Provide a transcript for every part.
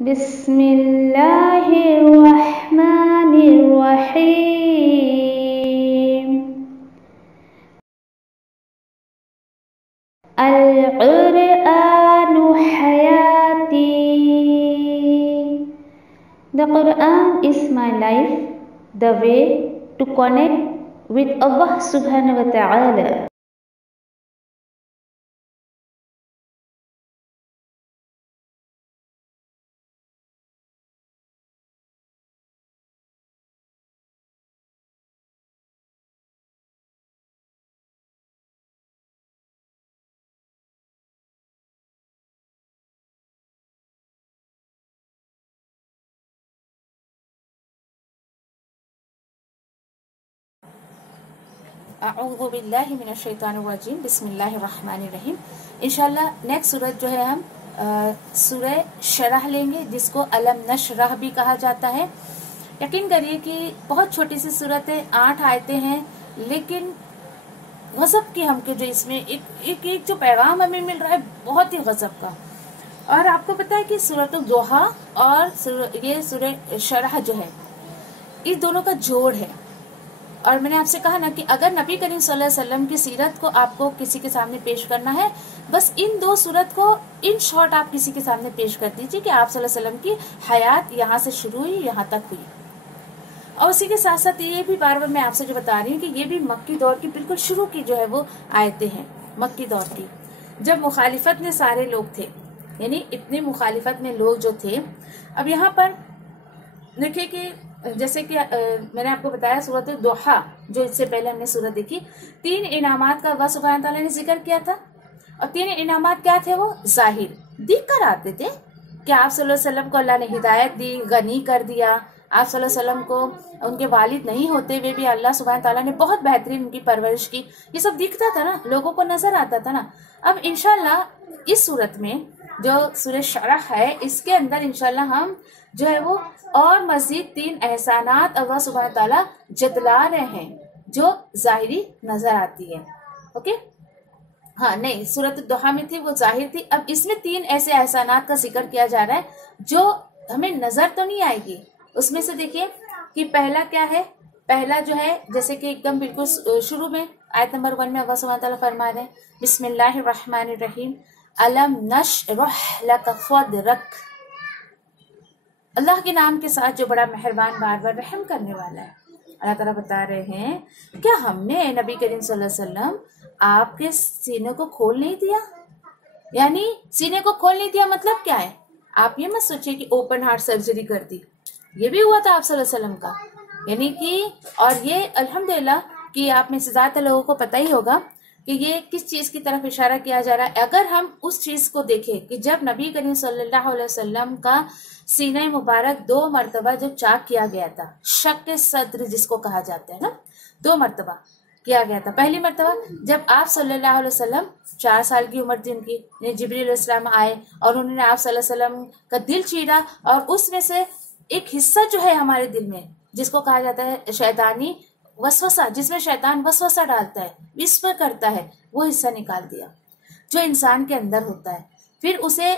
بسم اللہ الرحمن الرحیم القرآن حیاتی. The Quran is my life, the way to connect with Allah subhanahu wa ta'ala. اعوذ باللہ من الشیطان الرجیم. بسم اللہ الرحمن الرحیم. انشاءاللہ نیکسٹ سورت جو ہے ہم سورہ شرح لیں گے، جس کو علم نشرح بھی کہا جاتا ہے. یقین کریے کہ بہت چھوٹی سی سورت ہے، 8 آیتیں ہیں، لیکن غضب کی ہم کے جو اس میں ایک جو پیغام ہمیں مل رہا ہے بہت ہی غضب کا. اور آپ کو پتا ہے کہ سورۃ الضحیٰ اور یہ سورہ شرح جو ہے اس دونوں کا جوڑ ہے. اور میں نے آپ سے کہا نا کہ اگر نبی کریم صلی اللہ علیہ وسلم کی سیرت کو آپ کو کسی کے سامنے پیش کرنا ہے، بس ان 2 سورت کو ان شارٹ آپ کسی کے سامنے پیش کر دیجئے کہ آپ صلی اللہ علیہ وسلم کی حیات یہاں سے شروع ہوئی، یہاں تک ہوئی. اور اسی کے ساتھ ساتھ یہ بھی بار بار میں آپ سے جو بتا رہی ہوں کہ یہ بھی مکی دور کی بالکل شروع کی جو ہے وہ آیتیں ہیں، مکی دور کی، جب مخالفت میں سارے لوگ تھے، یعنی اتنے مخالفت میں لوگ جو تھے. اب یہاں پر دیکھیں کہ جیسے کہ میں نے آپ کو بتایا سورۃ الضحیٰ جو اس سے پہلے ہم نے سورت دیکھی، 3 انعامات کا اللہ سبحانہ تعالیٰ نے ذکر کیا تھا. اور 3 انعامات کیا تھے؟ وہ ظاہر دیکھ کر آتے تھے کہ آپ صلی اللہ علیہ وسلم کو اللہ نے ہدایت دی، غنی کر دیا. آپ صلی اللہ علیہ وسلم کو ان کے والد نہیں ہوتے ہوئے بھی اللہ سبحانہ تعالیٰ نے بہت بہترین ان کی پرورش کی. یہ سب دکھتا تھا نا، لوگوں کو نظر آتا تھا نا. اب انشاءاللہ اس صورت میں جو سورہ شرح ہے، اس کے اندر انشاءاللہ ہم جو ہے وہ اور مزید 3 احسانات اللہ سبحانہ تعالیٰ جتلا رہے ہیں جو ظاہری نظر آتی ہے. اوکے، ہاں نہیں، سورۃ الضحیٰ میں تھی وہ ظاہر تھی. اب اس میں 3 ایسے احسانات کا ذکر کیا جا رہا ہے جو ہمیں نظر تو نہیں آئے گی. اس میں سے دیکھیے کہ پہلا کیا ہے. پہلا جو ہے جیسے کہ ایک دم بالکل شروع میں آیت نمبر 1 میں اللہ سبحانہ تعالیٰ فرما رہے ہیں بسم اللہ الرحمن الرحیم علم نشرح لک صدرک. اللہ کے نام کے ساتھ جو بڑا مہربان بار بار رحم کرنے والا ہے. اللہ تعالیٰ بتا رہے ہیں کیا ہم نے نبی کریم صلی اللہ علیہ وسلم آپ کے سینے کو کھول نہیں دیا؟ یعنی سینے کو کھول نہیں دیا مطلب کیا ہے؟ آپ یہ مت سوچئے کہ اوپن ہارٹ سرجری کر دی، یہ بھی ہوا تھا آپ صلی اللہ علیہ وسلم کا. یعنی کہ اور یہ الحمدللہ کہ آپ میں سے زیادہ لوگوں کو پتہ ہی ہوگا کہ یہ کس چیز کی طرف اشارہ کیا جا رہا ہے. اگر ہم اس چیز کو دیکھیں کہ جب نبی کریم صلی اللہ علیہ وسلم کا سینہ مبارک 2 مرتبہ جب چاک کیا گیا تھا، شق صدر جس کو کہا جاتا ہے نا، 2 مرتبہ کیا گیا تھا. پہلی مرتبہ جب آپ صلی اللہ علیہ وسلم 4 سال کی عمر تھی ان کی، جبریل علیہ السلام آئے اور انہوں نے آپ صلی اللہ علیہ وسلم کا دل چیرا، اور اس میں سے ایک حصہ جو ہے ہمارے دل میں جس کو کہا جاتا ہے شیطانی وسوسہ، جس میں شیطان وسوسہ ڈالتا ہے، وسپر کرتا ہے، وہ حصہ نکال دیا جو انسان کے اندر ہوتا ہے. پھر اسے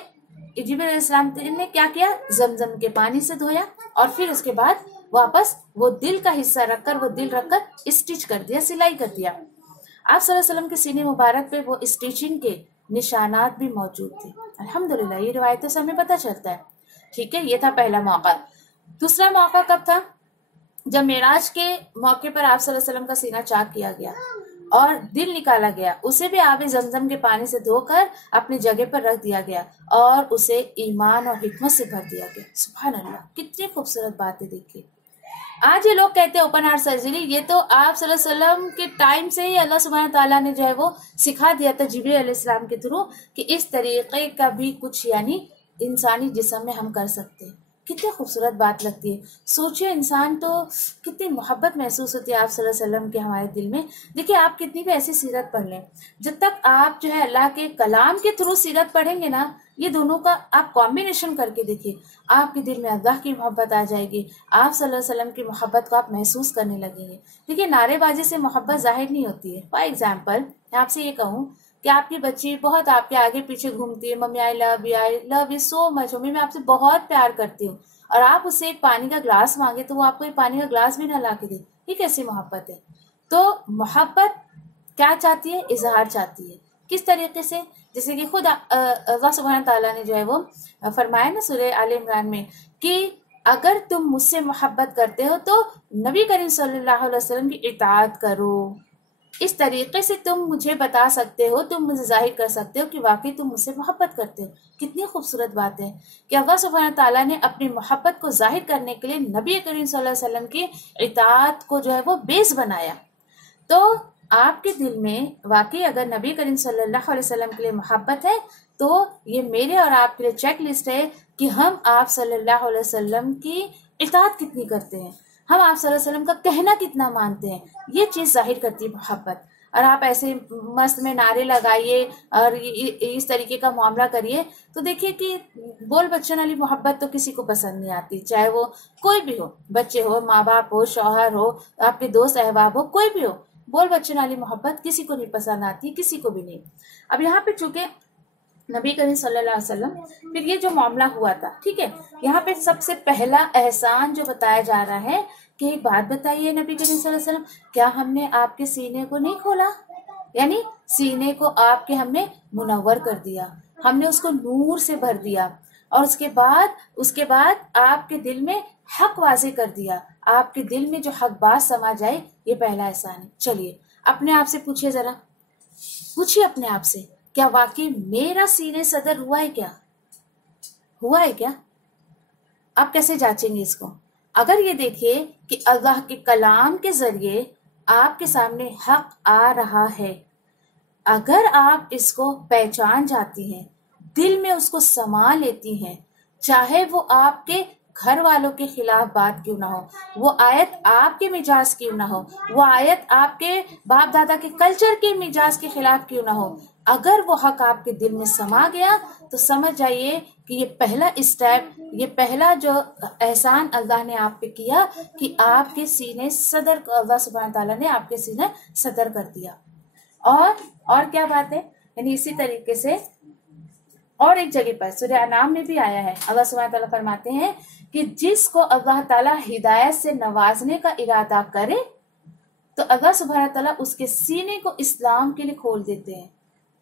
جبریل علیہ السلام نے کیا کیا؟ زمزم کے پانی سے دھویا، اور پھر اس کے بعد واپس وہ دل کا حصہ رکھ کر اسٹچ کر دیا، سلائی کر دیا. آپ صلی اللہ علیہ وسلم کے سینے مبارک پہ وہ اسٹیچنگ کے نشانات بھی موجود تھے. الحمدللہ یہ روایتوں سے ہمیں پتہ چلتا ہے. ٹھیک ہے، یہ تھا پہلا موقع. دوسرا موقع کب تھا؟ جب معراج کے موقع پر آپ صلی اللہ علیہ وسلم کا سینہ چاک کیا گیا اور دل نکالا گیا، اسے بھی آب زمزم کے پانی سے دھو کر اپنی جگہ پر رکھ دیا گیا اور اسے ایمان اور حکمت سے بھر دیا گیا. سبحان اللہ، کتنی خوبصورت باتیں دیکھیے. آج یہ لوگ کہتے ہیں اوپن ہارٹ سرجری، یہ تو آپ صلی اللہ علیہ وسلم کے ٹائم سے ہی اللہ سبحانہ تعالیٰ نے جو ہے وہ سکھا دیا تھا جبریل علیہ السلام کے تھرو کہ اس طریقے کا بھی کچھ یعنی انسانی جسم میں ہم کر سکتے ہیں. کتنی خوبصورت بات لگتی ہے. سوچئے انسان تو کتنی محبت محسوس ہوتی ہے آپ صلی اللہ علیہ وسلم کے ہمارے دل میں. دیکھیں آپ کتنی بھی ایسی سیرت پڑھ لیں، جب تک آپ جو ہے اللہ کے کلام کے تھرو سیرت پڑھیں گے نا، یہ دونوں کا آپ کمبینیشن کر کے دیکھیے، آپ کے دل میں اللہ کی محبت آ جائے گی، آپ صلی اللہ علیہ وسلم کی محبت کو آپ محسوس کرنے لگیں گے. دیکھیے نعرے بازی سے محبت ظاہر نہیں ہوتی ہے. فار ایگزامپل میں آپ سے یہ کہوں کہ آپ کی بچی بہت آپ کے آگے پیچھے گھومتی ہے، mummy I love you so much, mummy میں آپ سے بہت پیار کرتی ہوں، اور آپ اس سے ایک پانی کا گلاس مانگے تو وہ آپ کو ایک پانی کا گلاس بھی نہ لا کے دے، یہ کیسی محبت ہے؟ تو محبت کیا چاہتی ہے؟ اظہار چاہتی ہے. کس طریقے سے؟ جیسے کہ خود اللہ سبحانہ تعالیٰ نے جو ہے وہ فرمایا نا سورہ آل عمران میں کہ اگر تم مجھ سے محبت کرتے ہو تو نبی کریم صلی اللہ علیہ وسلم کی اطاعت کرو. اس طریقے سے تم مجھے بتا سکتے ہو، تم مجھے ظاہر کر سکتے ہو کہ واقعی تم مجھ سے محبت کرتے ہو. کتنی خوبصورت بات ہے کہ اللہ سبحانہ تعالیٰ نے اپنی محبت کو ظاہر کرنے کے لیے نبی کریم صلی اللہ علیہ وسلم کی اطاعت کو جو ہے وہ بیس بنایا. تو آپ کے دل میں واقعی اگر نبی کریم صلی اللہ علیہ وسلم کے لیے محبت ہے تو یہ میرے اور آپ کے لیے چیک لسٹ ہے کہ ہم آپ صلی اللہ علیہ وسلم کی اطاعت کتنی کرتے ہیں، ہم آپ صلی اللہ علیہ وسلم کا کہنا کتنا مانتے ہیں. یہ چیز ظاہر کرتی ہے محبت. اور آپ ایسے مست میں نعرے لگائیے اور اس طریقے کا معاملہ کریے تو دیکھیے کہ بول بچن والی محبت تو کسی کو پسند نہیں آتی، چاہے وہ کوئی بھی ہو، بچے ہو، ماں باپ ہو، شوہر ہو، آپ کے دوست احباب ہو، کوئی بھی ہو. بول بچن والی محبت کسی کو نہیں پسند آتی، کسی کو بھی نہیں. اب یہاں پہ چونکہ نبی کریم صلی اللہ علیہ وسلم، پھر یہ جو معاملہ ہوا تھا، ٹھیک ہے، یہاں پہ سب سے پہلا احسان جو بتایا جا رہا ہے کہ ایک بات بتائیے نبی کریم صلی اللہ علیہ وسلم، کیا ہم نے آپ کے سینے کو نہیں کھولا؟ یعنی سینے کو آپ کے ہم نے منور کر دیا، ہم نے اس کو نور سے بھر دیا، اور اس کے بعد آپ کے دل میں حق واضح کر دیا، آپ کے دل میں جو حق بات سما جائے، یہ پہلا احسان ہے. چلیے اپنے آپ سے پوچھئے، ذرا پوچھئے اپنے آپ سے، کیا واقعی میرا سینے صدر ہوا ہے؟ کیا ہوا ہے کیا؟ آپ کیسے جانچیں گے اس کو؟ اگر یہ دیکھیے کہ اللہ کے کلام کے ذریعے آپ کے سامنے حق آ رہا ہے، اگر آپ اس کو پہچان جاتی ہیں، دل میں اس کو سما لیتی ہیں، چاہے وہ آپ کے گھر والوں کے خلاف بات کیوں نہ ہو، وہ آیت آپ کے مزاج کیوں نہ ہو، وہ آیت آپ کے باپ دادا کے کلچر کے مزاج کے خلاف کیوں نہ ہو، اگر وہ حق آپ کے دل میں سما گیا تو سمجھ جائیے کہ یہ پہلا اسٹیپ، یہ پہلا جو احسان اللہ نے آپ پہ کیا کہ آپ کے سینے صدر کو اللہ سبحانہ تعالیٰ نے آپ کے سینے صدر کر دیا. اور کیا بات ہے؟ یعنی اسی طریقے سے اور ایک جگہ پر سورہ انعام میں بھی آیا ہے، اللہ سبحانہ تعالیٰ فرماتے ہیں کہ جس کو اللہ تعالیٰ ہدایت سے نوازنے کا ارادہ کرے تو اللہ سبحانہ تعالیٰ اس کے سینے کو اسلام کے لیے کھول دیتے ہیں.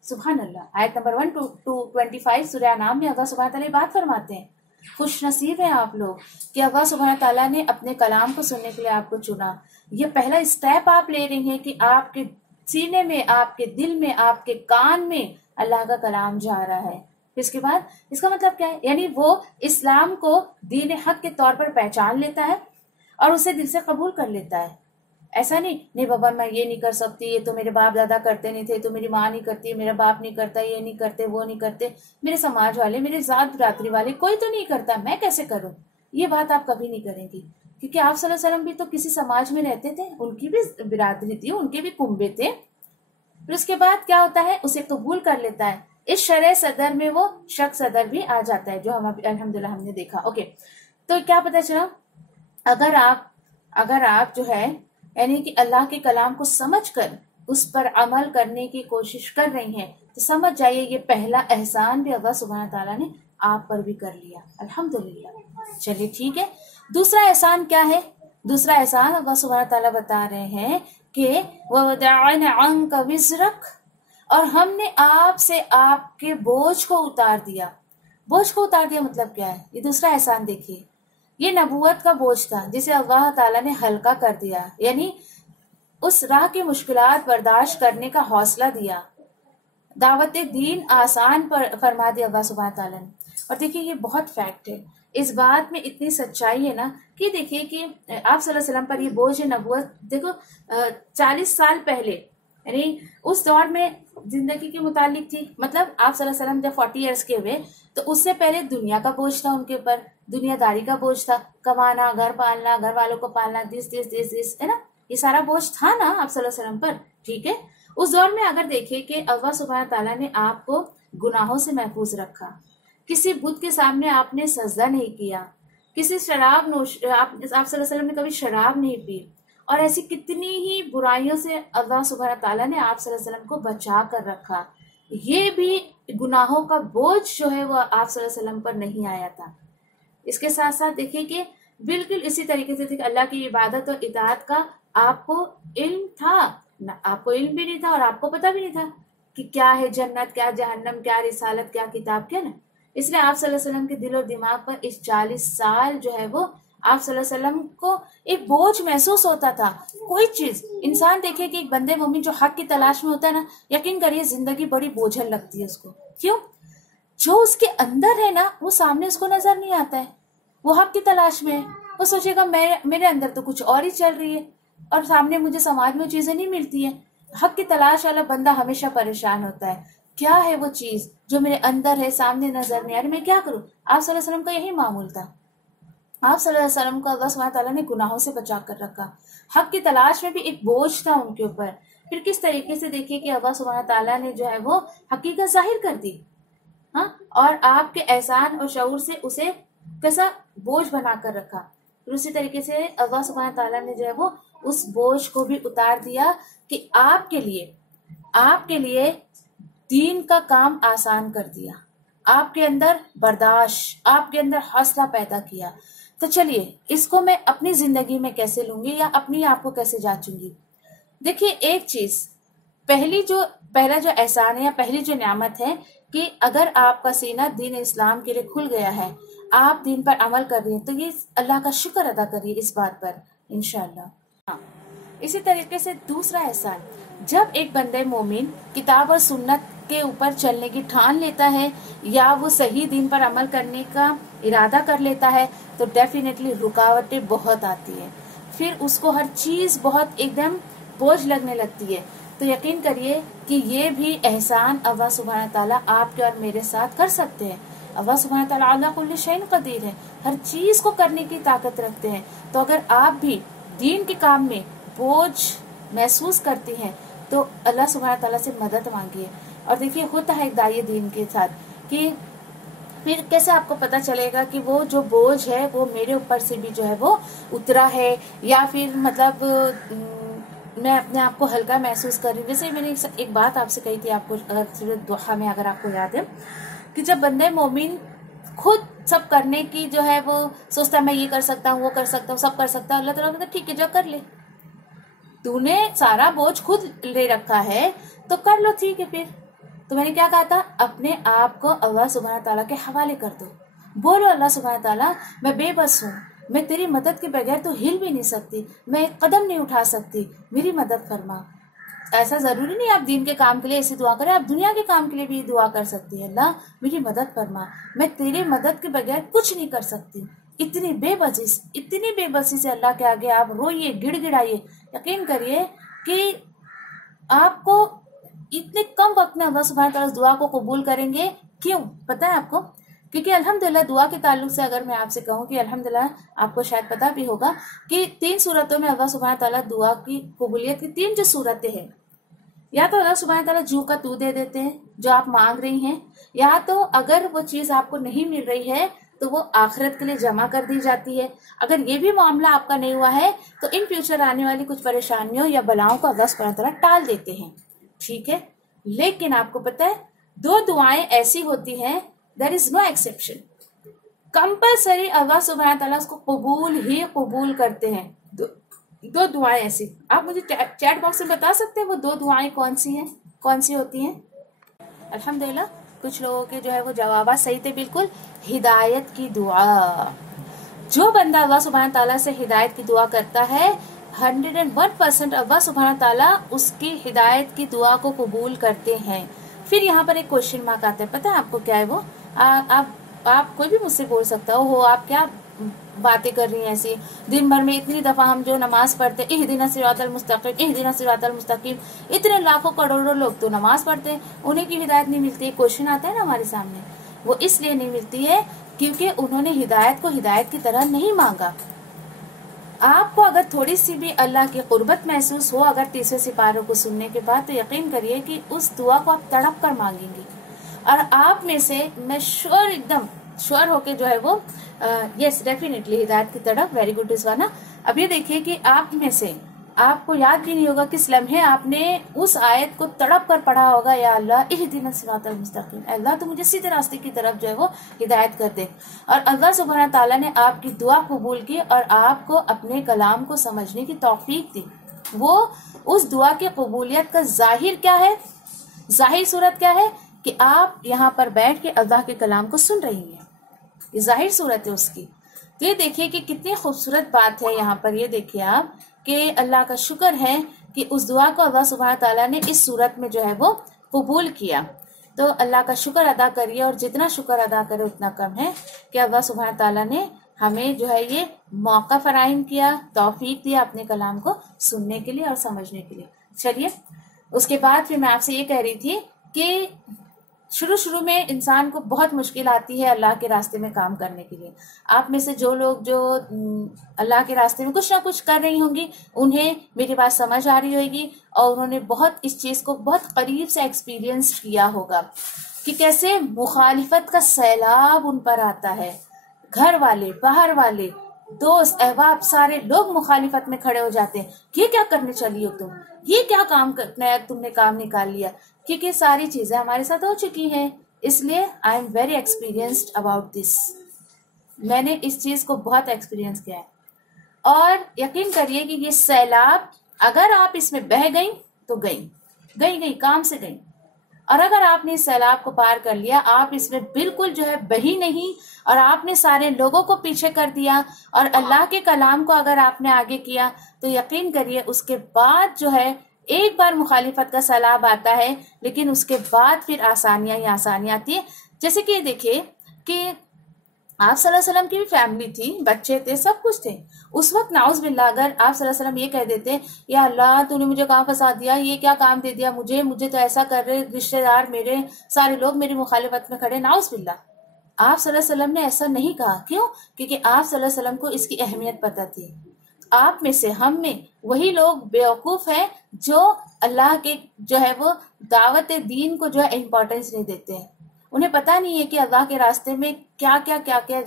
سبحان اللہ. آیت نمبر 125 سورہ انعام میں اللہ سبحانہ تعالیٰ بات فرماتے ہیں. خوش نصیب ہیں آپ لوگ کہ اللہ سبحانہ تعالیٰ نے اپنے کلام کو سننے کے لیے آپ کو چنا. یہ پہلا اسٹیپ آپ لے رہے ہیں کہ آپ کے سینے میں، آپ کے دل میں، آپ کے کان میں اللہ کا کلام جا رہا ہے. اس کے بعد اس کا مطلب کیا ہے؟ یعنی وہ اسلام کو دین حق کے طور پر پہچان لیتا ہے اور اسے دل سے قبول کر لیتا ہے. ایسا نہیں بابا میں یہ نہیں کر سکتی، یہ تو میرے باپ دادا کرتے نہیں تھے، تو میری ماں نہیں کرتی، میرا باپ نہیں کرتا، یہ نہیں کرتے، وہ نہیں کرتے، میرے سماج والے، میرے ذات برادری والے کوئی تو نہیں کرتا، میں کیسے کروں؟ یہ بات آپ کبھی نہیں کریں گی، کیونکہ آپ صلی اللہ علیہ وسلم بھی تو کسی سماج میں رہتے تھے، ان کی بھی برادری تھی، ان کے بھی کنبے تھے. پھر اس کے بعد کیا ہوتا ہے؟ اسے قبول کر لیتا ہے. اس شرع صدر میں وہ شک صدر بھی آ جاتا ہے، جو ہم الحمدللہ ہم نے دیکھا. اوکے، تو کیا پتہ چلا؟ اگر آپ جو ہے یعنی کہ اللہ کے کلام کو سمجھ کر اس پر عمل کرنے کی کوشش کر رہی ہیں تو سمجھ جائیے یہ پہلا احسان بھی اللہ سبحانہ تعالیٰ نے آپ پر بھی کر لیا، الحمدللہ. چلیے ٹھیک ہے. دوسرا احسان کیا ہے؟ دوسرا احسان اللہ سبحانہ تعالیٰ بتا رہے ہیں کہ وَوَضَعْنَا عَنْكَ وِزْرَكَ، اور ہم نے آپ سے آپ کے بوجھ کو اتار دیا. بوجھ کو اتار دیا مطلب کیا ہے؟ یہ دوسرا احسان دیکھیے. یہ نبوت کا بوجھ تھا جسے اللہ تعالیٰ نے ہلکا کر دیا، یعنی اس راہ کی مشکلات برداشت کرنے کا حوصلہ دیا، دعوت دین آسان فرما دیا اللہ سبحانہ تعالیٰ نے. اور دیکھیے یہ بہت فیکٹ ہے، اس بات میں اتنی سچائی ہے نا کہ دیکھیے کہ آپ صلی اللہ علیہ وسلم پر یہ بوجھ نبوت دیکھو 40 سال پہلے، یعنی اس دور میں زندگی کے متعلق تھی. مطلب آپ صلی اللہ علیہ وسلم جب 40 ایئرس کے ہوئے تو اس سے پہلے دنیا کا بوجھ تھا ان کے اوپر، دنیا داری کا بوجھ تھا، کمانا، گھر پالنا، گھر والوں کو پالنا، دس ہے نا، یہ سارا بوجھ تھا نا آپ صلی اللہ علیہ وسلم پر. ٹھیک ہے، اس دور میں اگر دیکھیں کہ اللہ سبحانہ تعالیٰ نے آپ کو گناہوں سے محفوظ رکھا، کسی بت کے سامنے آپ نے سجدہ نہیں کیا، کسی شراب نوش آپ صلی اللہ علیہ وسلم نے کبھی شراب نہیں پی، اور ایسی کتنی ہی برائیوں سے اللہ سبحانہ تعالیٰ نے آپ صلی اللہ علیہ وسلم کو بچا کر رکھا. یہ بھی گناہوں کا بوجھ جو ہے وہ آپ صلی اللہ علیہ وسلم پر نہیں آیا تھا۔ اس کے ساتھ ساتھ دیکھیے کہ بالکل اسی طریقے سے تھی کہ اللہ کی عبادت اور اطاعت کا آپ کو علم تھا، آپ کو علم بھی نہیں تھا اور آپ کو پتہ بھی نہیں تھا کہ کیا ہے جنت، کیا جہنم، کیا رسالت، کیا کتاب، کیا نا۔ اس لیے آپ صلی اللہ علیہ وسلم کے دل اور دماغ پر اس 40 سال جو ہے وہ آپ صلی اللہ علیہ وسلم کو ایک بوجھ محسوس ہوتا تھا۔ کوئی چیز انسان دیکھے کہ ایک بندے مومن جو حق کی تلاش میں ہوتا ہے نا، یقین کریے زندگی بڑی بوجھل لگتی ہے اس کو۔ کیوں؟ جو اس کے اندر ہے نا وہ سامنے اس کو نظر نہیں آتا ہے، وہ حق کی تلاش میں ہے، وہ سوچے گا میرے اندر تو کچھ اور ہی چل رہی ہے اور سامنے مجھے سماج میں چیزیں نہیں ملتی ہیں۔ حق کی تلاش والا بندہ ہمیشہ پریشان ہوتا ہے، کیا ہے وہ چیز جو میرے اندر ہے سامنے نظر نہیں آ رہی، میں کیا کروں؟ آپ صلی اللہ علیہ وسلم کا یہی معمول تھا۔ آپ صلی اللہ علیہ وسلم کو اللہ سبحانہ تعالیٰ نے گناہوں سے بچا کر رکھا، حق کی تلاش میں بھی ایک بوجھ تھا ان کے اوپر۔ پھر کس طریقے سے دیکھیے کہ اللہ سبحانہ تعالیٰ نے جو ہے وہ حقیقت ظاہر کر دی، ہاں، اور آپ کے احسان اور شعور سے اسے کیسا بوجھ بنا کر رکھا۔ پھر اسی طریقے سے اللہ سبحانہ تعالیٰ نے جو ہے وہ اس بوجھ کو بھی اتار دیا کہ آپ کے لیے دین کا کام آسان کر دیا، آپ کے اندر برداشت، آپ کے اندر حوصلہ پیدا کیا۔ تو چلیے اس کو میں اپنی زندگی میں کیسے لوں گی یا اپنی آپ کو کیسے جانچوں گی؟ دیکھیے ایک چیز، پہلا جو احسان ہے یا پہلی جو نعمت ہے کہ اگر آپ کا سینہ دین اسلام کے لیے کھل گیا ہے، آپ دین پر عمل کر رہی ہیں، تو یہ اللہ کا شکر ادا کریے اس بات پر انشاءاللہ۔ ہاں، اسی طریقے سے دوسرا احسان، جب ایک بندہ مومن کتاب اور سنت کے اوپر چلنے کی ٹھان لیتا ہے یا وہ صحیح دین پر عمل کرنے کا ارادہ کر لیتا ہے تو ڈیفینیٹلی رکاوٹیں بہت آتی ہیں، پھر اس کو ہر چیز بہت ایک دم بوجھ لگنے لگتی ہے۔ تو یقین کریے کہ یہ بھی احسان اللہ سبحانہ تعالیٰ آپ کے اور میرے ساتھ کر سکتے ہیں۔ اللہ سبحانہ تعالیٰ علی کل شیء قدیر ہے، ہر چیز کو کرنے کی طاقت رکھتے ہیں۔ تو اگر آپ بھی دین کے کام میں بوجھ محسوس کرتی ہیں تو اللہ سبحانہ تعالیٰ سے مدد مانگیے۔ اور دیکھیے ہوتا ہے ایک داعی دین کے ساتھ کہ پھر کیسے آپ کو پتا چلے گا کہ وہ جو بوجھ ہے وہ میرے اوپر سے بھی جو ہے وہ اترا ہے، یا پھر مطلب میں اپنے آپ کو ہلکا محسوس کر رہی ہوں۔ جیسے میں نے ایک بات آپ سے کہی تھی، آپ کو سورۃ ضحیٰ میں اگر آپ کو یاد ہے، کہ جب بندے مومن خود سب کرنے کی جو ہے وہ سوچتا ہے میں یہ کر سکتا ہوں، وہ کر سکتا ہوں، سب کر سکتا ہوں، اللہ تعالیٰ کہتا ہے ٹھیک ہے جا کر لے، تو نے سارا بوجھ خود لے رکھا ہے تو کر لو، ٹھیک ہے۔ پھر تو میں نے کیا کہا تھا، اپنے آپ کو اللہ سبحانہ تعالیٰ کے حوالے کر دو، بولو اللہ سبحانہ تعالیٰ میں بے بس ہوں، میں تیری مدد کے بغیر تو ہل بھی نہیں سکتی، میں ایک قدم نہیں اٹھا سکتی، میری مدد فرما۔ ایسا ضروری نہیں آپ دین کے کام کے لیے ایسی دعا کریں، آپ دنیا کے کام کے لیے بھی دعا کر سکتی ہیں، اللہ میری مدد فرما، میں تیری مدد کے بغیر کچھ نہیں کر سکتی۔ اتنی بے بسی سے اللہ کے آگے آپ روئیے، گڑ گڑائیے، یقین کریے کہ آپ کو اتنے کم وقت میں اللہ سبحانہ تعالیٰ دعا کو قبول کریں گے۔ کیوں پتہ ہے آپ کو؟ کیونکہ الحمدللہ دعا کے تعلق سے اگر میں آپ سے کہوں کہ الحمدللہ آپ کو شاید پتہ بھی ہوگا کہ 3 صورتوں میں اللہ سبحانہ تعالیٰ دعا کی قبولیت کی 3 جو صورتیں ہیں، یا تو اللہ سبحانہ تعالیٰ جو کا تو دے دیتے ہیں جو آپ مانگ رہی ہیں، یا تو اگر وہ چیز آپ کو نہیں مل رہی ہے تو وہ آخرت کے لیے جمع کر دی جاتی ہے۔ اگر یہ بھی معاملہ آپ کا نہیں ہوا ہے تو ان فیوچر آنے والی کچھ پریشانیوں یا بلاؤں کو اللہ سبحانہ تعالیٰ ٹال دیتے ہیں، ٹھیک ہے۔ لیکن آپ کو پتہ ہے 2 دعائیں ایسی ہوتی ہیں، there is no exception، compulsory اللہ سبحانہ تعالیٰ اس کو قبول کرتے ہیں۔ 2 دعائیں ایسی، آپ مجھے چیٹ باکس میں بتا سکتے ہیں وہ 2 دعائیں کون سی ہوتی ہیں؟ الحمدللہ کچھ لوگوں کے جو ہے وہ جوابات صحیح تھے، بالکل۔ ہدایت کی دعا، جو بندہ اللہ سبحانہ تعالیٰ سے ہدایت کی دعا کرتا ہے 101% اللہ سبحانہ تعالیٰ اس کی ہدایت کی دعا کو قبول کرتے ہیں۔ پھر یہاں پر ایک کوشچن مارک آتا ہے، پتہ ہے آپ کو کیا ہے وہ؟ آپ کوئی بھی مجھ سے بول سکتا ہو آپ کیا باتیں کر رہی ہیں ایسی، دن بھر میں اتنی دفعہ ہم جو نماز پڑھتے اہدنا الصراط المستقیم، اہدنا الصراط المستقیم، اتنے لاکھوں کروڑوں لوگ تو نماز پڑھتے ہیں، انہیں کی ہدایت نہیں ملتی۔ کوشچن آتا ہے نا ہمارے سامنے، وہ اس لیے نہیں ملتی ہے کیونکہ انہوں نے ہدایت کو ہدایت کی طرح نہیں مانگا۔ آپ کو اگر تھوڑی سی بھی اللہ کی قربت محسوس ہو اگر 30 سپاروں کو سننے کے بعد، تو یقین کریے کہ اس دعا کو آپ تڑپ کر مانگیں گی، اور آپ میں سے میں ایک دم شور ہو کے جو ہے وہ یس ڈیفینیٹلی ہدایت کی طرف، ویری گڈ رضوانہ۔ اب یہ دیکھیے کہ آپ میں سے آپ کو یاد بھی نہیں ہوگا کس لمحے آپ نے اس آیت کو تڑپ کر پڑھا ہوگا، یا اللہ اہدنا الصراط المستقیم، اے اللہ تو مجھے سیدھے راستے کی طرف جو ہے وہ ہدایت کر دے. اور اللہ سبحانہ تعالیٰ نے آپ کی دعا قبول کی اور آپ کو اپنے کلام کو سمجھنے کی توفیق دی. وہ اس دعا کی قبولیت کا ظاہر کیا ہے؟ ظاہر صورت کیا ہے کہ آپ یہاں پر بیٹھ کے اللہ کے کلام کو سن رہی ہیں. یہ ظاہر صورت ہے اس کی. تو یہ دیکھیے کہ کتنی خوبصورت بات ہے یہاں پر. یہ دیکھیے آپ کہ اللہ کا شکر ہے کہ اس دعا کو اللہ سبحانہ تعالیٰ نے اس صورت میں جو ہے وہ قبول کیا. تو اللہ کا شکر ادا کریے، اور جتنا شکر ادا کرے اتنا کم ہے کہ اللہ سبحانہ تعالیٰ نے ہمیں جو ہے یہ موقع فراہم کیا، توفیق دیا اپنے کلام کو سننے کے لیے اور سمجھنے کے لیے. چلیے اس کے بعد پھر میں آپ سے یہ کہہ رہی تھی کہ شروع میں انسان کو بہت مشکل آتی ہے اللہ کے راستے میں کام کرنے کے لیے. آپ میں سے جو لوگ جو اللہ کے راستے میں کچھ نہ کچھ کر رہی ہوں گی، انہیں میری بات سمجھ آ رہی ہوئے گی، اور انہوں نے بہت اس چیز کو بہت قریب سے ایکسپیرینس کیا ہوگا کہ کیسے مخالفت کا سیلاب ان پر آتا ہے. گھر والے، باہر والے، دوست، احباب، سارے لوگ مخالفت میں کھڑے ہو جاتے ہیں. یہ کیا کرنے چلی ہو تم؟ یہ کیا کام نیا تم نے کام نکال لیا؟ کیونکہ ساری چیزیں ہمارے ساتھ ہو چکی ہیں. اس لیے I am very experienced about this. میں نے اس چیز کو بہت ایکسپیرینس کیا ہے. اور یقین کریے کہ یہ سیلاب اگر آپ اس میں بہہ گئیں تو گئی کام سے گئی. اور اگر آپ نے اس سیلاب کو پار کر لیا، آپ اس میں بالکل جو ہے بہی نہیں، اور آپ نے سارے لوگوں کو پیچھے کر دیا اور اللہ کے کلام کو اگر آپ نے آگے کیا، تو یقین کریے اس کے بعد جو ہے ایک بار مخالفت کا سیلاب آتا ہے، لیکن اس کے بعد پھر آسانیاں ہی آسانیاں آتی ہیں. جیسے کہ دیکھیے کہ آپ صلی اللہ علیہ وسلم کی بھی فیملی تھی، بچے تھے، سب کچھ تھے. اس وقت نعوذ باللہ اگر آپ صلی اللہ علیہ وسلم یہ کہہ دیتے یا اللہ تو نے مجھے کہاں پھنسا دیا، یہ کیا کام دے دیا مجھے تو ایسا کر رہے رشتے دار، میرے سارے لوگ میری مخالفت میں کھڑے، نعوذ باللہ. آپ صلی اللہ علیہ وسلم نے ایسا نہیں کہا. کیوں؟ کیونکہ آپ صلی اللہ علیہ وسلم کو اس کی اہمیت پتہ تھی. آپ میں سے، ہم میں وہی لوگ بیوقوف ہیں جو اللہ کے جو ہے وہ دعوت دین کو جو ہے امپورٹنس نہیں دیتے ہیں. انہیں پتہ نہیں ہے کہ اللہ کے راستے میں کیا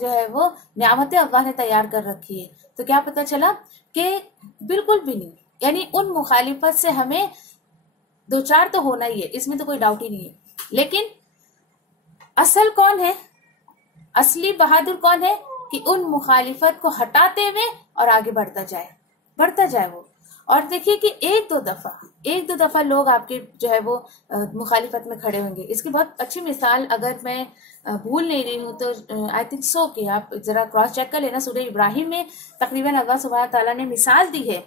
جو ہے وہ نعمتیں اللہ نے تیار کر رکھی ہے. تو کیا پتہ چلا کہ بالکل بھی نہیں. یعنی ان مخالفت سے ہمیں دو چار تو ہونا ہی ہے، اس میں تو کوئی ڈاؤٹ ہی نہیں ہے. لیکن اصل کون ہے؟ اصلی بہادر کون ہے؟ کہ ان مخالفت کو ہٹاتے ہوئے اور آگے بڑھتا جائے وہ. اور دیکھیے کہ ایک دو دفعہ لوگ آپ کے جو ہے وہ مخالفت میں کھڑے ہوں گے. اس کی بہت اچھی مثال اگر میں بھول نہیں رہی ہوں تو آئی تھنک سو کہ آپ ذرا کراس چیک کر لینا. سورہ ابراہیم میں تقریباً اللہ سبحانہ تعالیٰ نے مثال دی ہے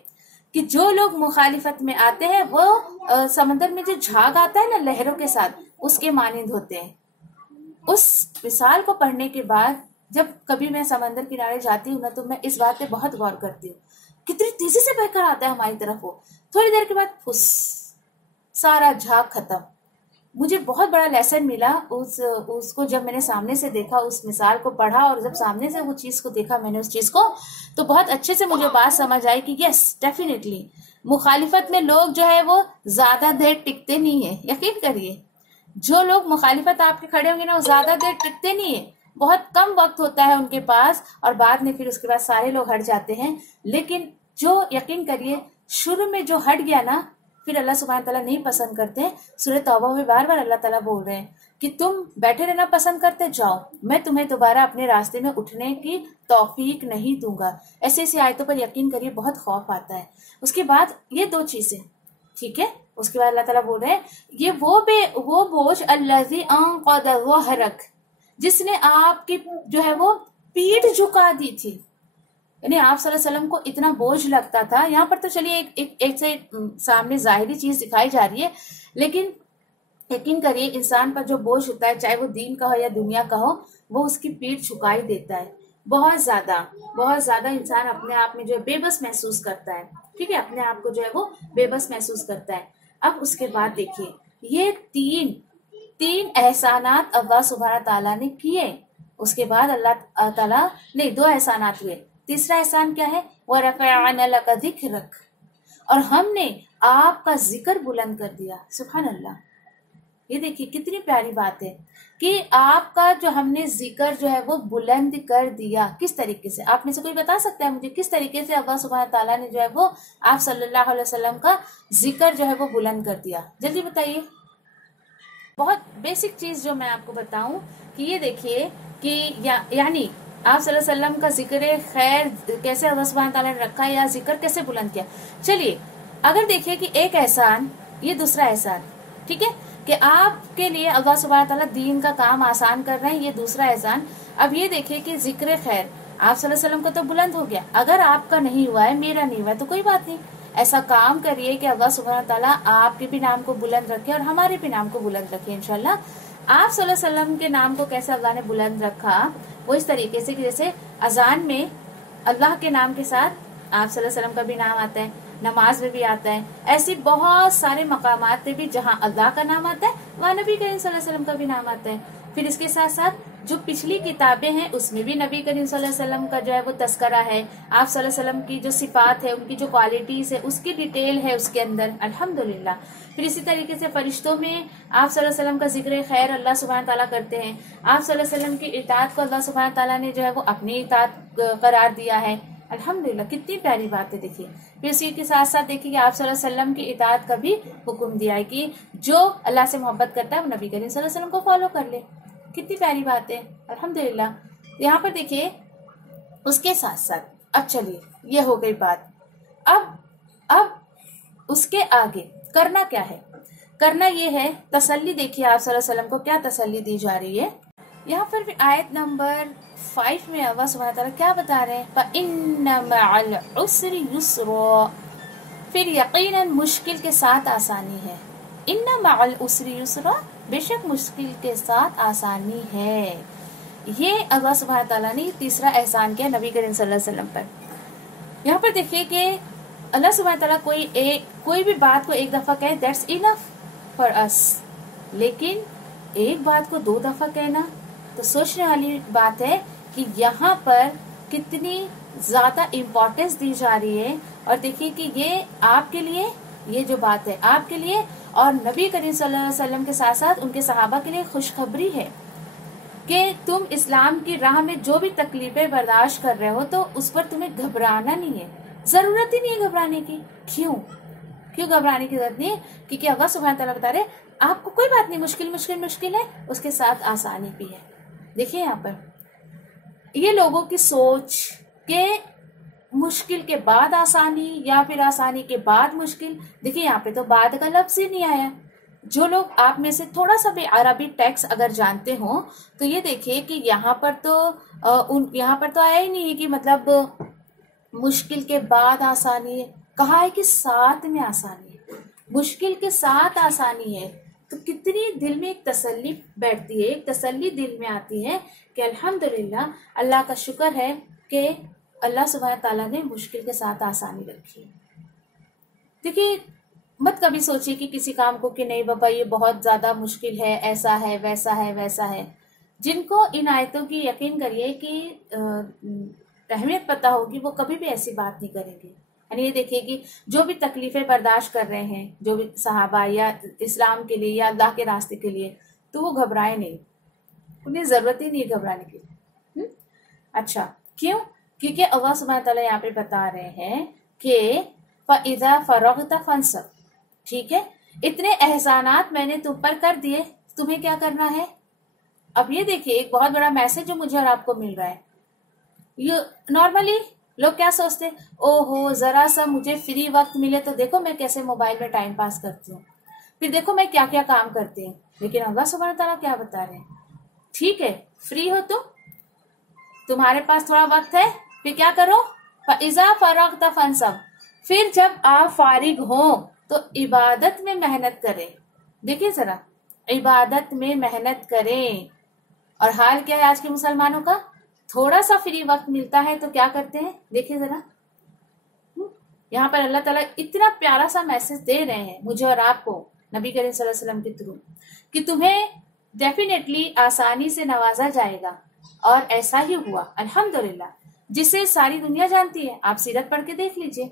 کہ جو لوگ مخالفت میں آتے ہیں وہ سمندر میں جو جھاگ آتا ہے نا لہروں کے ساتھ، اس کے مانند ہوتے ہیں. اس مثال کو پڑھنے کے بعد جب کبھی میں سمندر کنارے جاتی ہوں نا تو میں اس بات پہ بہت غور کرتی ہوں. کتنی تیزی سے بہ کر آتا ہے ہماری طرف وہ، تھوڑی دیر کے بعد پھس، سارا جھاگ ختم. مجھے بہت بڑا لیسن ملا اس کو جب میں نے سامنے سے دیکھا، اس مثال کو پڑھا، اور جب سامنے سے وہ چیز کو دیکھا میں نے اس چیز کو، تو بہت اچھے سے مجھے بات سمجھ آئی کہ یس ڈیفینیٹلی مخالفت میں لوگ جو ہے وہ زیادہ دیر ٹکتے نہیں ہیں. یقین کریے جو لوگ مخالفت آپ کے کھڑے ہوں گے نا وہ زیادہ دیر ٹکتے نہیں ہیں. بہت کم وقت ہوتا ہے ان کے پاس، اور بعد میں پھر اس کے بعد سارے لوگ ہٹ جاتے ہیں. لیکن جو یقین کریے شروع میں جو ہٹ گیا نا، پھر اللہ سبحانہ تعالیٰ نہیں پسند کرتے. سورہ توبہ میں بار بار اللہ تعالیٰ بول رہے ہیں کہ تم بیٹھے رہنا پسند کرتے جاؤ، میں تمہیں دوبارہ اپنے راستے میں اٹھنے کی توفیق نہیں دوں گا. ایسی آیتوں پر یقین کریے بہت خوف آتا ہے. اس کے بعد یہ دو چیزیں ٹھیک ہے. اس کے بعد اللہ تعالیٰ بول رہے ہیں یہ وہ بوجھ الذی انقض ظہرک، جس نے آپ کی جو ہے وہ پیٹھ جھکا دی تھی. یعنی آپ صلی اللہ علیہ وسلم کو اتنا بوجھ لگتا تھا. یہاں پر تو چلیے ایک سے سامنے ظاہری چیز دکھائی جا رہی ہے، لیکن یقین کریے انسان پر جو بوجھ ہوتا ہے، چاہے وہ دین کا ہو یا دنیا کا ہو، وہ اس کی پیٹھ جھکائی دیتا ہے. بہت زیادہ انسان اپنے آپ میں جو ہے بے بس محسوس کرتا ہے. ٹھیک ہے، اپنے آپ کو جو ہے وہ بے بس محسوس کرتا ہے. اب اس کے بعد دیکھیے یہ تین احسانات اللہ سبحانہ تعالیٰ نے کیے. اس کے بعد اللہ تعالیٰ نے دو احسانات ہوئے. تیسرا احسان کیا ہے؟ وَرَفَعْنَا لَكَ ذِكْرَكَ، اور ہم نے آپ کا ذکر بلند کر دیا. سبحان اللہ. یہ دیکھیے کتنی پیاری بات ہے کہ آپ کا جو ہم نے ذکر جو ہے وہ بلند کر دیا. کس طریقے سے؟ آپ میں سے کوئی بتا سکتا ہے مجھے کس طریقے سے اللہ سبحانہ تعالیٰ نے جو ہے وہ آپ صلی اللہ علیہ وسلم کا ذکر جو ہے وہ بلند کر دیا؟ جلدی بتائیے. بہت بیسک چیز جو میں آپ کو بتاؤں کہ یہ دیکھیے کہ یعنی آپ صلی اللہ علیہ وسلم کا ذکر خیر کیسے اللہ سبحانہ تعالیٰ نے رکھا یا ذکر کیسے بلند کیا. چلیے اگر دیکھیے کہ ایک احسان، یہ دوسرا احسان، ٹھیک ہے، کہ آپ کے لیے اللہ سبحانہ تعالیٰ دین کا کام آسان کر رہے ہیں، یہ دوسرا احسان. اب یہ دیکھیے کہ ذکر خیر آپ صلی اللہ علیہ وسلم کا تو بلند ہو گیا، اگر آپ کا نہیں ہوا ہے، میرا نہیں ہوا ہے تو کوئی بات نہیں، ایسا کام کریے کہ اللہ سبحانہ تعالیٰ آپ کے بھی نام کو بلند رکھے اور ہمارے بھی نام کو بلند رکھے انشاءاللہ. آپ صلی اللہ علیہ وسلم کے نام کو کیسے اللہ نے بلند رکھا؟ وہ اس طریقے سے کہ جیسے اذان میں اللہ کے نام کے ساتھ آپ صلی اللہ علیہ وسلم کا بھی نام آتا ہے، نماز میں بھی آتا ہے، ایسی بہت سارے مقامات پہ بھی جہاں اللہ کا نام آتا ہے وہاں نبی کریم صلی اللہ علیہ وسلم کا بھی نام آتا ہے. پھر اس کے ساتھ ساتھ جو پچھلی کتابیں ہیں اس میں بھی نبی کریم صلی اللہ علیہ وسلم کا جو ہے وہ تذکرہ ہے، آپ صلی اللہ علیہ وسلم کی جو صفات ہے، ان کی جو کوالٹیز ہے، اس کی ڈیٹیل ہے اس کے اندر الحمدللہ. پھر اسی طریقے سے فرشتوں میں آپ صلی اللہ علیہ وسلم کا ذکر خیر اللہ سبحانہ تعالیٰ کرتے ہیں. آپ صلی اللہ علیہ وسلم کی اطاعت کو اللہ سبحانہ تعالیٰ نے جو ہے وہ اپنی اطاعت قرار دیا ہے. الحمدللہ کتنی پیاری بات ہے. دیکھیے پھر اسی کے ساتھ ساتھ دیکھیے کہ آپ صلی اللہ علیہ وسلم کی اطاعت کا بھی حکم دیا ہے کہ جو اللہ سے محبت کرتا ہے وہ نبی کریم صلی اللہ علیہ وسلم کو فالو کر لے. کتنی پیاری بات ہے الحمدللہ. یہاں پر دیکھیے اس کے ساتھ ساتھ اب چلیے یہ ہو گئی بات. اب اس کے آگے کرنا کیا ہے؟ کرنا یہ ہے تسلی. دیکھیے آپ صلی اللہ علیہ وسلم کو کیا تسلی دی جا رہی ہے. یہاں پر آیت نمبر 5 میں اللہ سبحانہ تعالیٰ کیا بتا رہے ہیں؟ فَإِنَّ مَعَ الْعُسْرِ يُسْرًا، پھر یقیناً مشکل کے ساتھ آسانی ہے. إِنَّ مَعَ الْعُسْرِ يُسْرًا، بے شک مشکل کے ساتھ آسانی ہے. یہ اللہ سبحانہ تعالیٰ نے تیسرا احسان کیا نبی کریم صلی اللہ علیہ وسلم پر. یہاں پر دیکھیے کہ اللہ سبحانہ تعالیٰ کوئی بھی بات کو ایک دفعہ کہے that's enough for us، لیکن ایک بات کو 2 دفعہ کہنا تو سوچنے والی بات ہے کہ یہاں پر کتنی زیادہ امپورٹنس دی جا رہی ہے. اور دیکھیے کہ یہ آپ کے لیے، یہ جو بات ہے آپ کے لیے اور نبی کریم صلی اللہ علیہ وسلم کے ساتھ ساتھ ان کے صحابہ کے لیے خوشخبری ہے کہ تم اسلام کی راہ میں جو بھی تکلیفیں برداشت کر رہے ہو تو اس پر تمہیں گھبرانا نہیں ہے. ضرورت ہی نہیں ہے گھبرانے کی. کیوں گھبرانے کی ضرورت نہیں ہے؟ کیونکہ اللہ سبحانہ تعالیٰ بتا رہے آپ کو کوئی بات نہیں، مشکل ہے، اس کے ساتھ آسانی بھی ہے. دیکھیے یہاں پر یہ لوگوں کی سوچ کہ مشکل کے بعد آسانی یا پھر آسانی کے بعد مشکل. دیکھیے یہاں پہ تو بعد کا لفظ ہی نہیں آیا. جو لوگ آپ میں سے تھوڑا سا بھی عربی ٹیکسٹ اگر جانتے ہوں تو یہ دیکھیے کہ یہاں پر تو آیا ہی نہیں ہے کہ مطلب مشکل کے بعد آسانی ہے. کہا ہے کہ ساتھ میں آسانی ہے، مشکل کے ساتھ آسانی ہے. تو کتنی دل میں ایک تسلی بیٹھتی ہے، ایک تسلی دل میں آتی ہے کہ الحمدللہ اللہ کا شکر ہے کہ اللہ سبحانہ تعالیٰ نے مشکل کے ساتھ آسانی رکھی. دیکھیے مت کبھی سوچیے کہ کسی کام کو کہ نہیں بابا یہ بہت زیادہ مشکل ہے، ایسا ہے ویسا ہے. جن کو ان آیتوں کی یقین کریے کہ اہمیت پتہ ہوگی وہ کبھی بھی ایسی بات نہیں کریں گے. یعنی یہ دیکھیے کہ جو بھی تکلیفیں برداشت کر رہے ہیں، جو بھی صحابہ یا اسلام کے لیے یا اللہ کے راستے کے لیے، تو وہ گھبرائے نہیں، انہیں ضرورت ہی نہیں گھبرانے کی. اچھا کیوں؟ کیونکہ اللہ سبحانہ تعالیٰ یہاں پہ بتا رہے ہیں کہ فَإِذَا فَرَغْتَ فَانْصَبْ، ٹھیک ہے، اتنے احسانات میں نے تم پر کر دیے، تمہیں کیا کرنا ہے؟ اب یہ دیکھیے ایک بہت بڑا میسج جو مجھے اور آپ کو مل رہا ہے. نارملی لوگ کیا سوچتے، او ہو ذرا سا مجھے فری وقت ملے تو دیکھو میں کیسے موبائل میں ٹائم پاس کرتی ہوں، پھر دیکھو میں کیا کیا کام کرتی ہوں. لیکن اللہ سبحانہ تعالیٰ کیا بتا رہے ہیں؟ ٹھیک ہے فری ہو تمہارے پاس تھوڑا وقت ہے، پھر کیا کرو؟ فَإِذَا فَرَغْتَ فَانْصَبْ، پھر جب آپ فارغ ہوں تو عبادت میں محنت کریں. دیکھیے ذرا عبادت میں محنت کریں. اور حال کیا ہے آج کے مسلمانوں کا؟ تھوڑا سا فری وقت ملتا ہے تو کیا کرتے ہیں؟ دیکھیں ذرا یہاں پر اللہ تعالیٰ اتنا پیارا سا میسج دے رہے ہیں مجھے اور آپ کو نبی کریم صلی اللہ علیہ وسلم کے تھرو کہ تمہیں ڈیفینیٹلی آسانی سے نوازا جائے گا. اور ایسا ہی ہوا الحمدللہ، جسے ساری دنیا جانتی ہے. آپ سیرت پڑھ کے دیکھ لیجئے.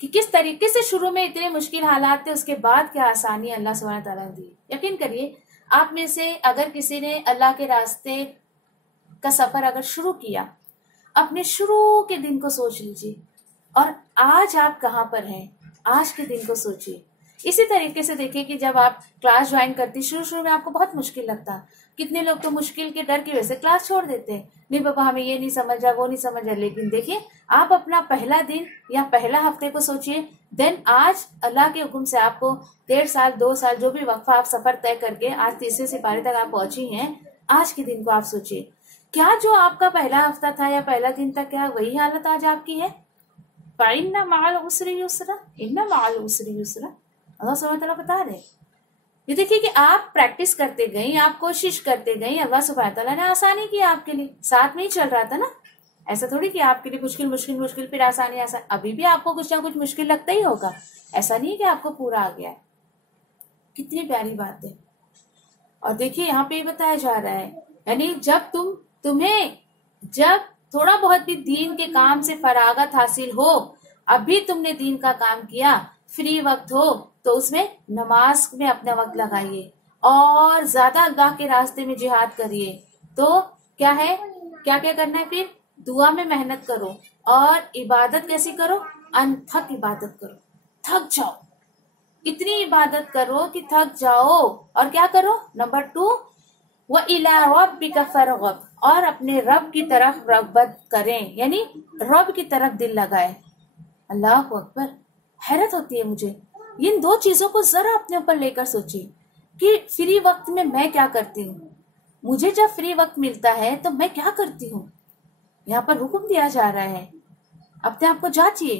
کہ کس طریقے سے شروع میں اتنے مشکل حالات تھے، اس کے بعد کیا آسانی اللہ سبحانہ تعالیٰ نے دی۔ یقین کریے آپ میں سے اگر کسی نے اللہ کے راستے کا سفر اگر شروع کیا، اپنے شروع کے دن کو سوچ لیجیے اور آج آپ کہاں پر ہیں، آج کے دن کو سوچیے۔ اسی طریقے سے دیکھیں کہ جب آپ کلاس جوائن کرتی، شروع میں آپ کو بہت مشکل لگتا، کتنے لوگ تو مشکل کے ڈر کی وجہ سے کلاس چھوڑ دیتے ہیں، نہیں بابا ہمیں یہ نہیں سمجھ رہا، وہ نہیں سمجھ رہا۔ لیکن دیکھیں آپ اپنا پہلا دن یا پہلا ہفتے کو سوچیے، دین آج اللہ کے حکم سے آپ کو 1.5 سال 2 سال جو بھی وقفہ آپ سفر طے کر کے آج تیسرے سپارے تک آپ پہنچی ہیں، آج کے دن کو آپ سوچیے کیا جو آپ کا پہلا ہفتہ تھا یا پہلا دن تھا، کیا وہی حالت آج آپ کی ہے؟ فَإِنَّ مَعَ الْعُسْرِ يُسْرًا، إِنَّ مَعَ الْعُسْرِ يُسْرًا، اللہ سبحانہ تعالیٰ بتا رہے۔ یہ دیکھیے کہ آپ پریکٹس کرتے گئیں، آپ کوشش کرتے گئیں، اللہ سبحانہ تعالیٰ نے آسانی کی آپ کے لیے، ساتھ میں ہی چل رہا تھا نا۔ ایسا تھوڑی کہ آپ کے لیے مشکل پھر آسانی آسان، ابھی بھی آپ کو کچھ نہ کچھ مشکل لگتا ہی ہوگا، ایسا نہیں کہ آپ کو پورا آ گیا ہے۔ کتنی پیاری بات ہے۔ اور دیکھیے یہاں پہ یہ بتایا جا رہا ہے، یعنی جب جب تھوڑا بہت بھی دین کے کام سے فراغت حاصل ہو، ابھی تم نے دین کا کام کیا، فری وقت ہو تو اس میں نماز میں اپنا وقت لگائیے اور زیادہ اللہ کے راستے میں جہاد کریے۔ تو کیا ہے، کیا کرنا ہے؟ پھر دعا میں محنت کرو اور عبادت کیسی کرو؟ انتھک عبادت کرو، تھک جاؤ، اتنی عبادت کرو کہ تھک جاؤ۔ اور کیا کرو؟ نمبر 2 وَإِلَىٰ رَبِّكَ فَارْغَب، اور اپنے رب کی طرف رغبت کریں، یعنی رب کی طرف دل لگائے۔ اللہ اکبر، حیرت ہوتی ہے مجھے، ان 2 چیزوں کو ذرا اپنے اوپر لے کر سوچیے کہ فری وقت میں کیا کرتی ہوں، مجھے جب فری وقت ملتا ہے تو میں کیا کرتی ہوں۔ یہاں پر حکم دیا جا رہا ہے، اپنے آپ کو جانچیے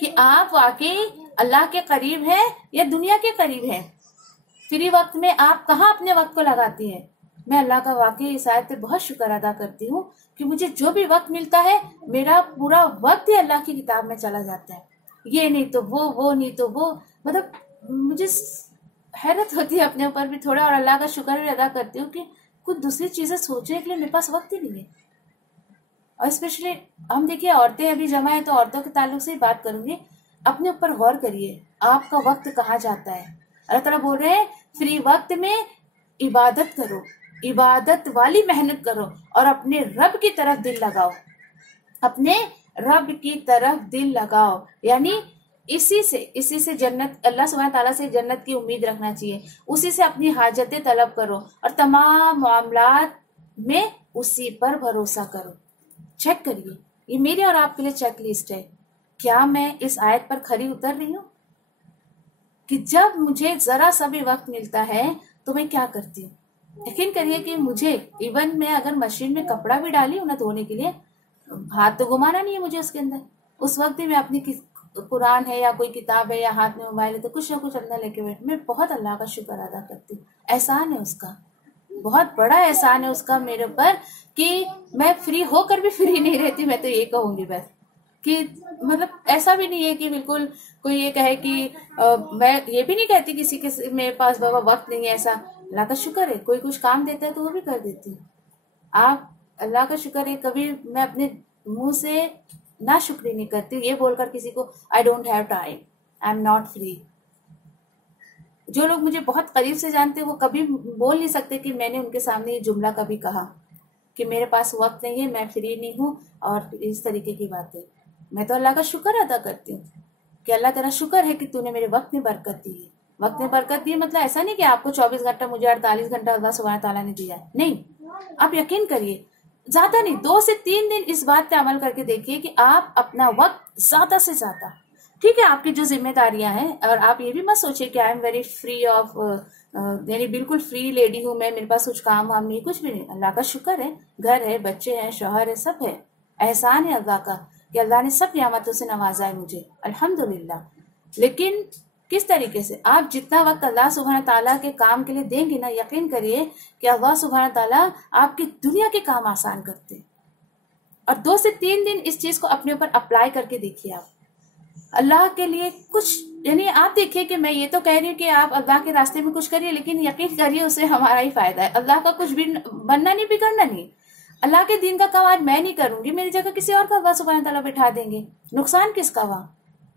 کہ آپ واقعی اللہ کے قریب ہیں یا دنیا کے قریب ہیں۔ فری وقت میں آپ کہاں اپنے وقت کو لگاتی ہیں؟ میں اللہ کا واقعی اس آیت پہ بہت شکر ادا کرتی ہوں کہ مجھے جو بھی وقت ملتا ہے میرا پورا وقت ہی اللہ کی کتاب میں چلا جاتا ہے، یہ نہیں تو وہ نہیں تو وہ، مطلب مجھے حیرت ہوتی ہے اپنے اوپر بھی تھوڑا، اور اللہ کا شکر بھی ادا کرتی ہوں کہ کچھ دوسری چیزیں سوچنے کے لیے میرے پاس وقت ہی نہیں ہے۔ اور اسپیشلی ہم دیکھیے عورتیں ابھی جمع ہیں تو عورتوں کے تعلق سے ہی بات کروں گی، اپنے اوپر غور کریے آپ کا وقت کہاں جاتا ہے۔ اللہ تعالیٰ بول رہے ہیں فری وقت میں عبادت کرو، عبادت والی محنت کرو اور اپنے رب کی طرف دل لگاؤ، اپنے رب کی طرف دل لگاؤ، یعنی اسی سے جنت، اللہ سبحانہ تعالیٰ سے جنت کی امید رکھنا چاہیے، اسی سے اپنی حاجتیں طلب کرو اور تمام معاملات میں اسی پر بھروسہ کرو۔ چیک کریے، یہ میرے اور آپ کے لیے چیک لسٹ ہے، کیا میں اس آیت پر کھری اتر رہی ہوں کہ جب مجھے ذرا سا بھی وقت ملتا ہے تو میں کیا کرتی ہوں۔ یقین کریے کہ مجھے ایون میں اگر مشین میں کپڑا بھی ڈالی ہوں نا دھونے کے لیے، ہاتھ تو گھمانا نہیں ہے مجھے اس کے اندر، اس وقت بھی میں اپنی قرآن ہے یا کوئی کتاب ہے یا ہاتھ میں موبائل ہے تو کچھ نہ کچھ اندر لے کے بیٹھ، میں بہت اللہ کا شکر ادا کرتی ہوں۔ احسان ہے اس کا، بہت بڑا احسان ہے اس کا میرے اوپر کہ میں فری ہو کر بھی فری نہیں رہتی۔ میں تو یہ کہوں گی بس کہ مطلب ایسا بھی نہیں ہے کہ بالکل کوئی یہ کہے کہ میں یہ بھی نہیں کہتی کسی کے میرے پاس بابا وقت نہیں ہے، ایسا اللہ کا شکر ہے، کوئی کچھ کام دیتا ہے تو وہ بھی کر دیتی ہوں۔ آپ اللہ کا شکر ہے، کبھی میں اپنے منہ سے نہ شکری نہیں کرتی یہ بول کر کسی کو I don't have time, I'm not free۔ جو لوگ مجھے بہت قریب سے جانتے ہیں وہ کبھی بول نہیں سکتے کہ میں نے ان کے سامنے یہ جملہ کبھی کہا کہ میرے پاس وقت نہیں ہے، میں فری نہیں ہوں اور اس طریقے کی باتیں۔ میں تو اللہ کا شکر ادا کرتی ہوں کہ اللہ تیرا شکر ہے کہ تو نے میرے وقت میں برکت دی ہے۔ وقت میں برکت دی مطلب ایسا نہیں کہ آپ کو 24 گھنٹہ مجھے 48 گھنٹہ اللہ سبحانہ تعالیٰ نے دیا ہے، نہیں، آپ یقین کریے زیادہ نہیں 2 سے 3 دن اس بات پہ عمل کر کے دیکھیے کہ آپ اپنا وقت زیادہ سے زیادہ، ٹھیک ہے آپ کی جو ذمہ داریاں ہیں، اور آپ یہ بھی مت سوچے کہ I am very free of, یعنی بالکل فری لیڈی ہوں میں، میرے پاس کچھ کام وام نہیں، کچھ بھی نہیں، اللہ کا شکر ہے، گھر ہے، بچے ہیں، شوہر ہے، سب ہے، احسان ہے اللہ کا کہ اللہ نے سب نعمتوں سے نوازا ہے مجھے، الحمدللہ۔ لیکن کس طریقے سے آپ جتنا وقت اللہ سبحانہ تعالیٰ کے کام کے لیے دیں گے نا، یقین کریے کہ اللہ سبحانہ تعالیٰ آپ کی دنیا کے کام آسان کرتے ہیں۔ اور 2 سے 3 دن اس چیز کو اپنے اوپر اپلائی کر کے دیکھیے آپ اللہ کے لیے کچھ، یعنی آپ دیکھیے کہ میں یہ تو کہہ رہی ہوں کہ آپ اللہ کے راستے میں کچھ کریے، لیکن یقین کریے اس سے ہمارا ہی فائدہ ہے، اللہ کا کچھ بھی بننا نہیں بگڑنا نہیں۔ اللہ کے دین کا کام آج میں نہیں کروں گی، میری جگہ کسی اور کا اللہ سبحانہ تعالیٰ بٹھا دیں گے، نقصان کس کا وہاں؟